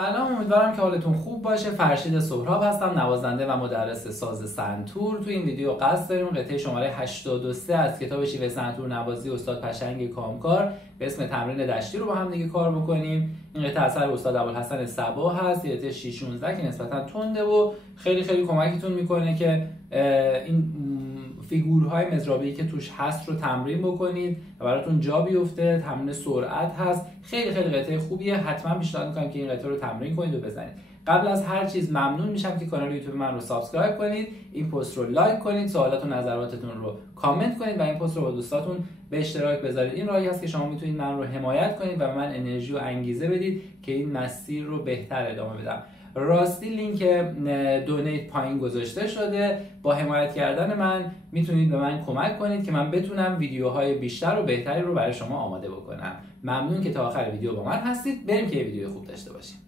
سلام، امیدوارم که حالتون خوب باشه. فرشید سهراب هستم، نوازنده و مدرس ساز سنتور. تو این ویدیو قصد داریم قطعه شماره 83 از کتاب شیوه سنتور نوازی استاد پشنگ کامکار به اسم تمرین دشتی رو با هم دیگه کار بکنیم. این قطعه اثر استاد ابوالحسن صبا هست، یه قطعه 6/16 که نسبتا تنده و خیلی کمکتون میکنه که این فیگورهای مضرابی که توش هست رو تمرین بکنید و براتون جا بیفته. تمرین سرعت هست، خیلی قطعه خوبیه. حتما پیشنهاد میکنم که این قطعه رو تمرین کنید و بزنید. قبل از هر چیز ممنون میشم که کانال یوتیوب من رو سابسکرایب کنید، این پست رو لایک کنید، سوالات و نظراتتون رو کامنت کنید و این پست رو با دوستاتون به اشتراک بذارید. این راهی هست که شما میتونید من رو حمایت کنید و به من انرژی و انگیزه بدید که این مسیر رو بهتر ادامه بدم. راستی لینک دونیت پایین گذاشته شده. با حمایت کردن من میتونید به من کمک کنید که من بتونم ویدیوهای بیشتر و بهتری رو برای شما آماده بکنم. ممنون که تا آخر ویدیو با من هستید. بریم که یه ویدیو خوب داشته باشیم.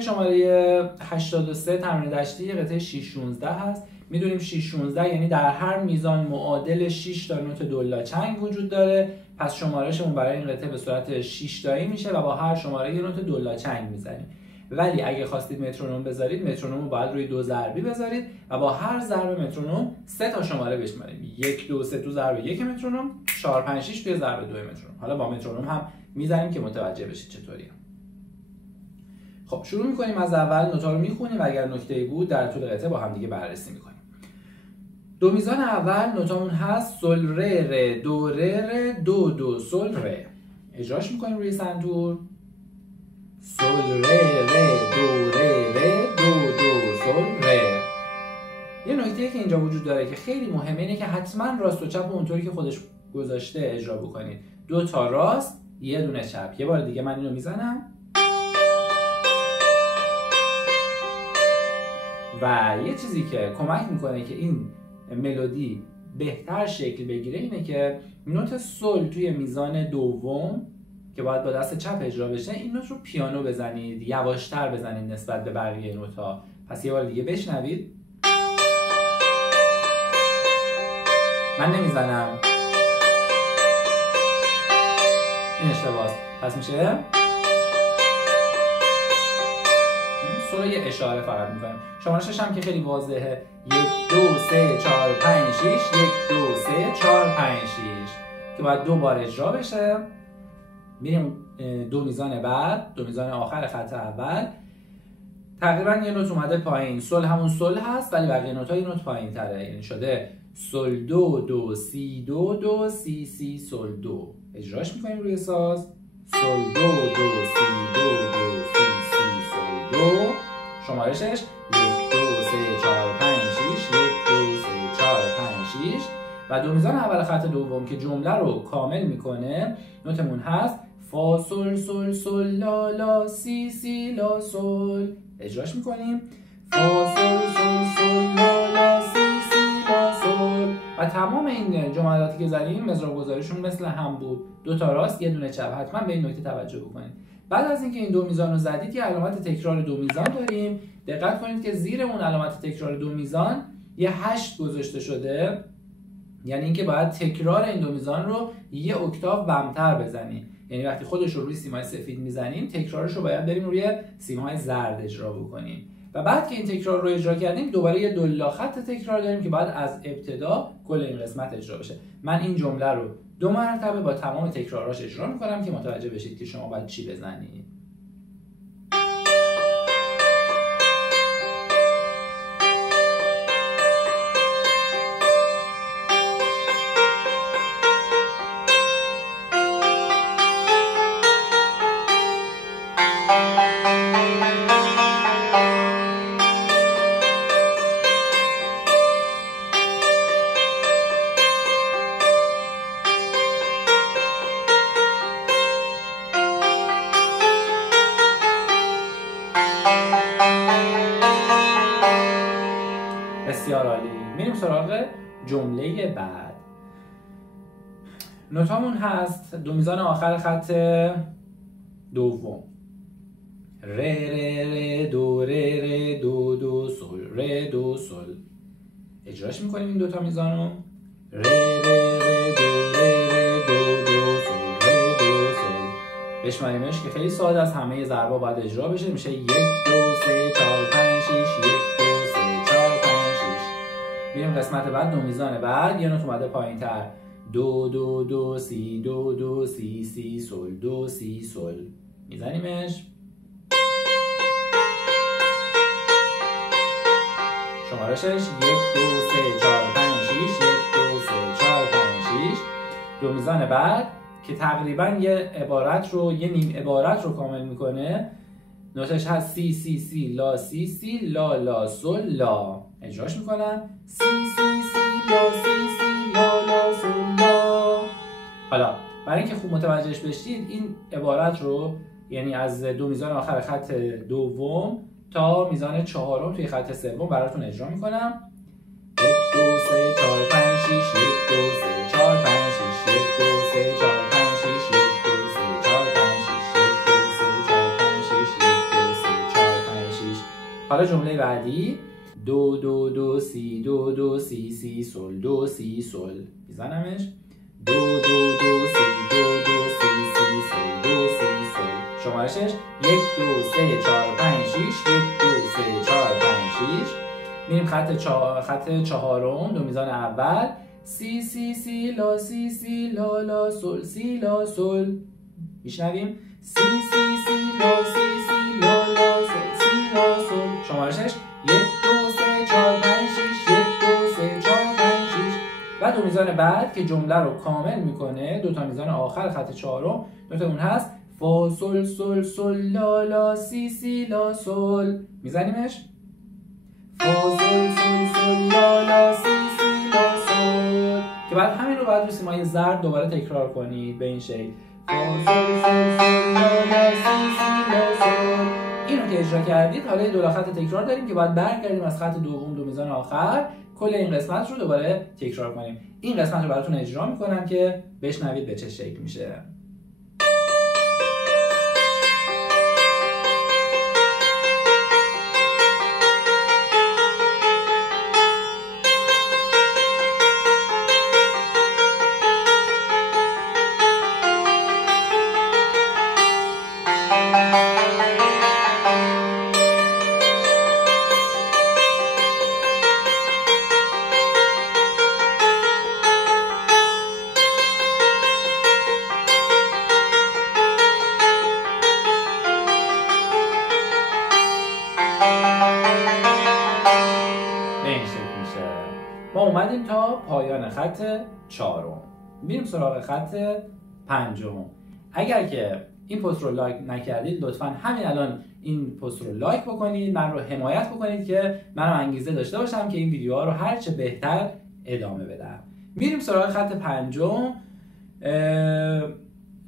شماره 83 تمرین دشتی قطعه 6/16 هست. میدونیم 6/16 یعنی در هر میزان معادل 6 تا نوت دولا چنگ وجود داره. پس شمارشمون برای این قطعه به صورت 6 تایی میشه و با هر شماره یه نوت دولا چنگ میزنیم. ولی اگه خواستید مترونوم بذارید، مترونوم رو باید روی 2 ضربی بذارید و با هر ضرب مترونوم 3 تا شماره بشماریم. 1 2 3 تو ضرب 1 مترونوم، 4 5 6 توی ضرب 2 مترونوم. حالا با مترونوم هم میزنیم که متوجه بشید چطوریه. خب شروع میکنیم از اول. نوتا رو میخونیم و اگر نکته‌ای بود در طول قطعه با هم دیگه بررسی میکنیم. دو میزان اول نوتامون هست سل ر ر دو ر ر دو دو سل ر. اجراش میکنیم روی سنتور. سل ر ر دو ر ر دو دو سل ر. یه نکته‌ای که اینجا وجود داره که خیلی مهمه اینه که حتما راست و چپ اونطوری که خودش گذاشته اجرا بکنید. 2 تا راست، یه دونه چپ. یه بار دیگه من اینو میزنم. و یه چیزی که کمک میکنه که این ملودی بهتر شکل بگیره اینه که نوت سل توی میزان دوم که باید با دست چپ اجرا بشه، این نوت رو پیانو بزنید، یواشتر بزنید نسبت به بقیه نوت‌ها. پس یه بار دیگه بشنوید. من نمیزنم، این اشتباهه. پس میشه سولو یه اشاره فقط میکنیم. شمارشش هم که خیلی واضحه. 1 2 3 4 5 6 1 2 3 4 5 6 که باید 2 بار اجرا بشه. میریم دو میزان بعد، دو میزان آخر خط اول. تقریبا یه نوت اومده پایین. سل همون سل هست ولی بقیه نوت‌ها یه نوت پایین تره. یعنی شده سل دو دو سی دو دو سی سی سل دو. اجراش میکنیم روی ساز. سل دو دو سی دو دو سی سی سل دو. شمارشش 1 2 3 4 5 6 1 2 3 4 5 6 و دو میزان اول خط دوم که جمله رو کامل میکنه نوتمون هست فا سل سل سل لا لا سی سی لا سل. اجراش میکنیم. فا سل سل سل لا لا سی سی لا سل. و تمام این جملاتی که زدیم مضراب گذاریشون مثل هم بود. 2 تا راست، یه دونه چپ. حتما به این نکته توجه بکنید. بعد از اینکه این دو میزان رو زدید یه علامت تکرار دو میزان داریم. دقت کنید که زیر اون علامت تکرار دو میزان یه 8 گذاشته شده. یعنی اینکه باید تکرار این دو میزان رو یه اکتاو بمتر بزنیم. یعنی وقتی خودش رو روی سیمای سفید میزنیم تکرارش رو باید بریم روی سیمای زرد اجرا بکنیم. و بعد که این تکرار رو اجرا کردیم دوباره یه دولا خط تکرار داریم که باید از ابتدا کل این قسمت اجرا بشه. من این جمله رو 2 مرتبه با تمام تکراراش اجرا میکنم که متوجه بشید که شما باید چی بزنید. بسیار عالی. میریم سراغ جمله بعد. نوتامون هست دو میزان آخر خط دوم. ر ر ر دو ر ر دو دو سل ر دو سل. اجراش میکنیم این دوتا میزانو. ر ر ر دو ر ر دو دو سل ر دو سل. بشماریمش که خیلی ساده است، همه ضربا باید اجرا بشه. میشه 1 2 3 4 5 6 1 2 3 4 5 6. میریم قسمت بعد، دو میزان بعد یه نوت اومده پایین‌تر. دو دو دو سی دو دو سی سی سل دو سی سل. میزنیمش. شمارشش 1 2 3 4 5 6 1 2 3 4 5 6. دو میزان بعد که تقریبا یه عبارت رو، یه نیم عبارت رو کامل میکنه. نوتش هست سی سی سی لا سی سی لا لا سل لا. اجراش میکنم. سی سی سی لا سی سی لا لا سل لا. حالا برای اینکه خوب متوجهش بشید، این عبارت رو یعنی از دو میزان آخر خط دوم تا میزان چهارم توی خط سوم براتون اجرا میکنم. 1 2 3 4 5 6 1 2 3 4 5 6 1 2 3 4 5 6 1 2 3 4 5 6 1 2 3 4 5 6 1 2 3 4 5 6. حالا جمله بعدی. دو دو دو سی دو دو سی سی سل دو سی سل. میزنمش. دو دو دو سی دو دو سی سی سل دو سی سل. شمارشش 1 2 3 4 5 6 1 2 3 4 5 6. میریم خط چهارم، دو میزان اول. سی سی سی لا سی سی لا لا سل سی لا سل. میشنویم. سی سی سی لا سی سی لا لا سل سی لا سل. شمارشش 1 2 3 4 5 6 1 2 3 4 5 6. و دو میزان بعد که جمله رو کامل میکنه، دو تا میزان آخر خط چهارم، نوت اون هست فا سل سل سل لا لا سی سی لا سل. میزنیمش. فا سل سل سل لا لا سی سی لا سل. که بعد همین رو باید رو سیمای زرد دوباره تکرار کنید به این شکل. فا سل سل سل لا لا سی سی لا سل. اینو که اجرا کردید، حالا دو خط تکرار داریم که باید برگردیم از خط دوم دو میزان آخر، کل این قسمت رو دوباره تکرار کنیم. این قسمت رو براتون اجرا میکنم که بشنوید به چه شکل میشه. ما اومدیم تا پایان خط چهارم. میریم سراغ خط پنجم. اگر که این پست رو لایک نکردید، لطفاً همین الان این پست رو لایک بکنید، من رو حمایت بکنید که من انگیزه داشته باشم که این ویدیوها رو هرچه بهتر ادامه بدم. میریم سراغ خط پنجم.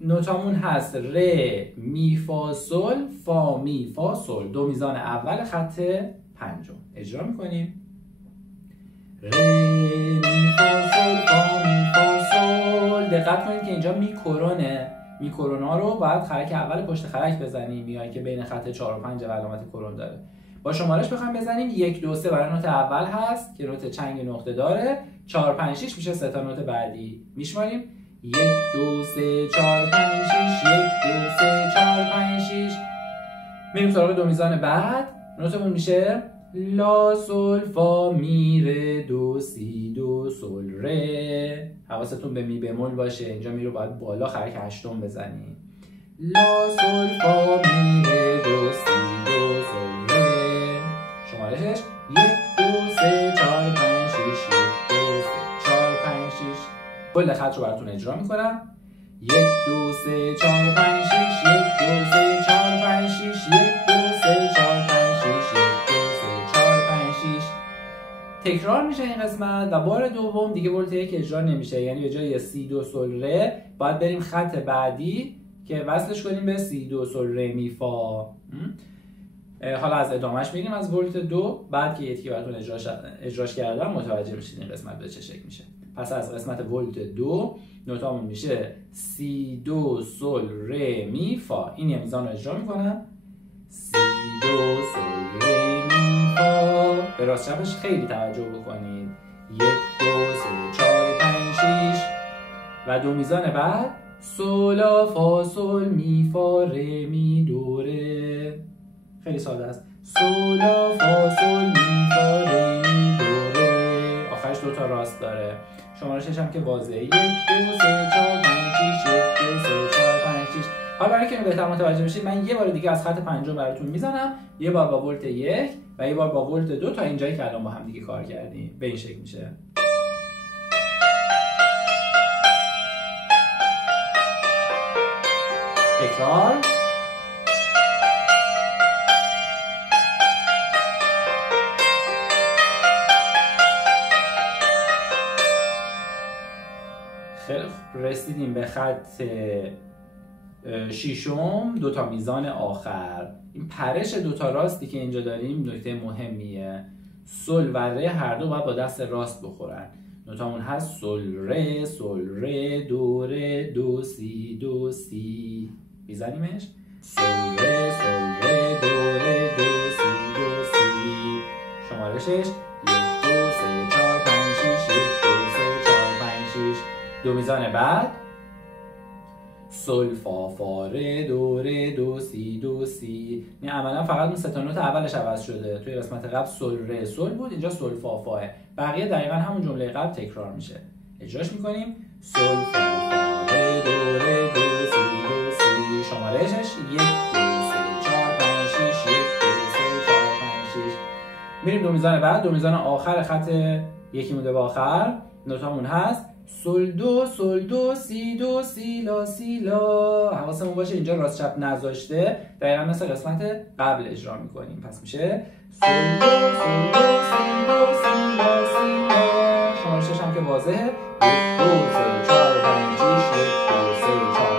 نوتامون هست ر می فا سل فا می فا سل. دو میزان اول خط پنجم. اجرا میکنیم. ر می فا سل فا می فا سل. دقت کنید که اینجا میکرونه. میکرونا رو باید خرک اول پشت خرک بزنیم، میایی که بین خط 4 و 5 علامت کرون داره. با شمارش بخوایم بزنیم 1 2 3 برای نوت اول هست که نوت چنگ نقطه داره. 4 5 6 میشه سه تا نوت بعدی. میشماریم 1 2 3 4 5 6 1 2 3 4 5 6. میریم سراغ دو میزان بعد. نوتمون میشه لا سل فا می ره دو سی دو سل ره. حواستون به می بمول باشه، اینجا می رو باید بالا خرک هشتم بزنیم. لا سل فا می ره دو سی دو سل ره. شمارشش 1 2 3 4 5 6 1 2 3 4 5 6. کل خط رو براتون اجرا میکنم. 1 2 3 4 5 6 1 2 3 4 5 6 1 2 3 4 5 6 تکرار میشه این قسمت و بار دوم دیگه ولت یک اجرا نمیشه، یعنی به جای سی دو سل ره باید بریم خط بعدی که وصلش کنیم به سی دو سل ره می فا. حالا از ادامهش میریم از ولت 2. بعد که یکی براتون اجراش کردم متوجه میشید این قسمت به چه شکل میشه. پس از قسمت ولت 2 نوتامون میشه سی دو سل ره می فا. این یه میزان رو اجرا میکنم. سی دو سل ره می فا. به راست چپش خیلی توجه بکنید. 1 2 3 4 5 6 و دو میزان بعد سل لا فا سل می فا ره می دو ره. خیلی ساده است. سل لا فا سل می فا ره می دو ره. آخرش دوتا راست داره. شمارشش هم که واضحه. 1 2 3 4 5 6 1 2 3 4 5 6. حالا برای که بهتر متوجه بشید من یه بار دیگه از خط پنجم براتون میزنم. یه بار با ولت 1 و یه بار با ولت 2 تا اینجایی که الان با هم دیگه کار کردیم. به این شکل میشه. تکرار. خیلی رسیدیم به خط ششم، دوتا میزان آخر. این پرش دوتا راستی که اینجا داریم نکته مهمیه. سل و ره هر دو باید با دست راست بخورن. نوتامون هست سل ره دو ره دو سی دو سی. میزنیمش. سل ره دو ره دو سی دو سی. شمارشش 1 2 3 4 5 6 1 2 3 4 5 6. دو میزان بعد سل فا فا ره دو سی دو سی. این عملا فقط اون سه تا نوت اولش عوض شده. توی قسمت قبل سل ره سل بود، اینجا سل فا فاه. بقیه دقیقا همون جمله قبل تکرار میشه. اجراش میکنیم. سل فا فا ره دو سی دو سی. شمارشش 1 2 3 4 5 6 1 2 3 4 5 6. میریم دو میزان بعد. دو میزان آخر خط یکی مونده به آخر. نوتامون هست سل دو سی لا سی لا. حواسمون باشه اینجا راست چپ نذاشته. دقیقا مثل قسمت قبل اجرا میکنیم. پس میشه سل دو سی لا سی لا. شمارشش هم که واضحه. 1 2 3 4 5 6 1 2 3 4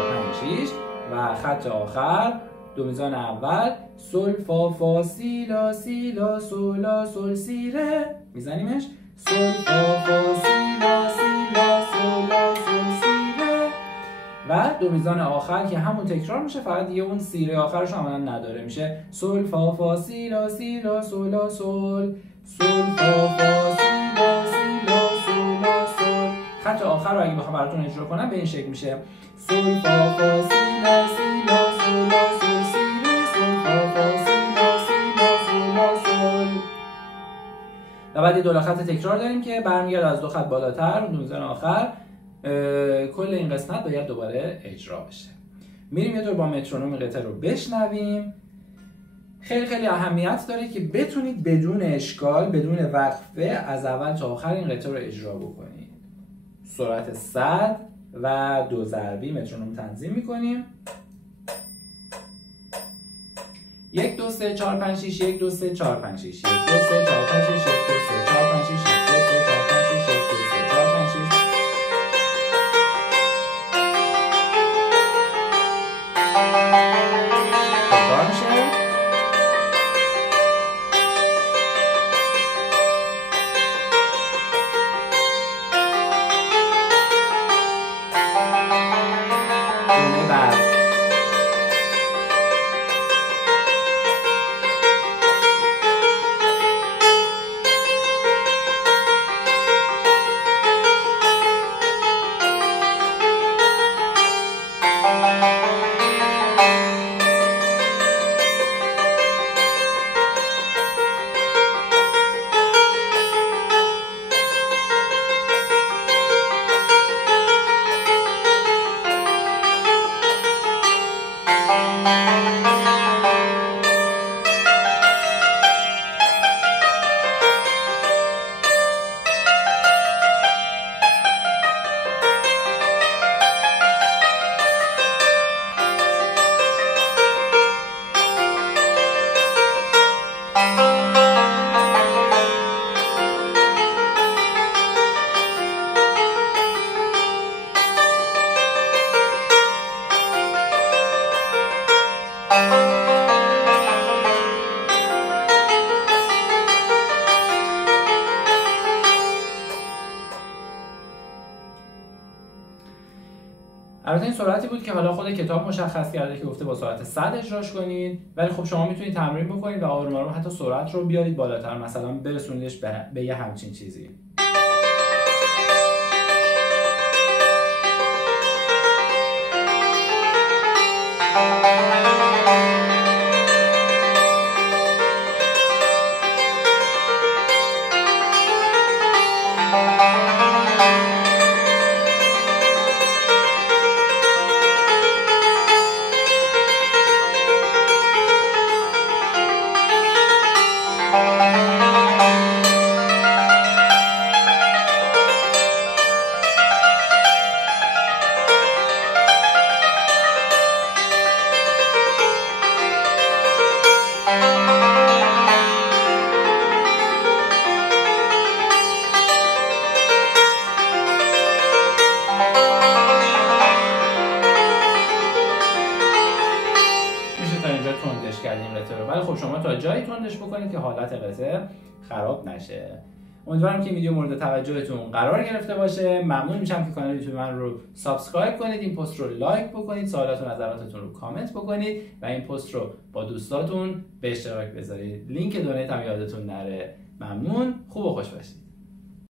5 6 و خط آخر دو میزان اول سل فا فا سی لا سل لا سل سی ره. میزنیمش. سل فا فا سی لا سل لا سل سی ره. و دو میزان آخر که همون تکرار میشه، فقط دیگه اون سی ره آخرش عملا نداره. میشه سل فا فا سی لا سل لا سل فا فا سی لا سل لا سل. خط آخر رو اگه بخوام براتون اجرا کنم به این شکل میشه. سل فا فا سی لا سل لا سل سی ره. سل فا فا سی لا سل. و بعد یه دو خط تکرار داریم که برمیگرد از دو خط بالاتر. دو میزان آخر. کل این قسمت باید دوباره اجرا بشه. میریم یه طور با مترونوم قطعه رو بشنویم. خیلی اهمیت داره که بتونید بدون اشکال، بدون وقفه از اول تا آخر این قطعه رو اجرا بکنید. سرعت 100 و 2 ضربی مترونوم تنظیم میکنیم. 1 2 3 4 5 6 1 2 3 4 5 6 1 2 3 4 5 6 1 2 3 4 5 6 1 2 3 4 5 6 1 2 3 4 5 6. تکرار میشه. جمله بعد البته این سرعتی بود که حالا خود کتاب مشخص کرده که گفته با سرعت 100 اجراش کنید، ولی خب شما میتونید تمرین بکنید و آروم آروم حتی سرعت رو بیارید بالاتر، مثلا برسونیدش به یه همچین چیزی. تندش کردیم قطعه رو، ولی خب شما تا جایی تندش بکنید که حالت قطعه خراب نشه. امیدوارم که این ویدیو مورد توجهتون قرار گرفته باشه. ممنون میشم که کانال یوتیوب من رو سابسکرایب کنید، این پست رو لایک بکنید، سوالات و نظراتتون رو کامنت بکنید و این پست رو با دوستاتون به اشتراک بذارید. لینک دونیت هم یادتون نره. ممنون، خوب و خوش باشید.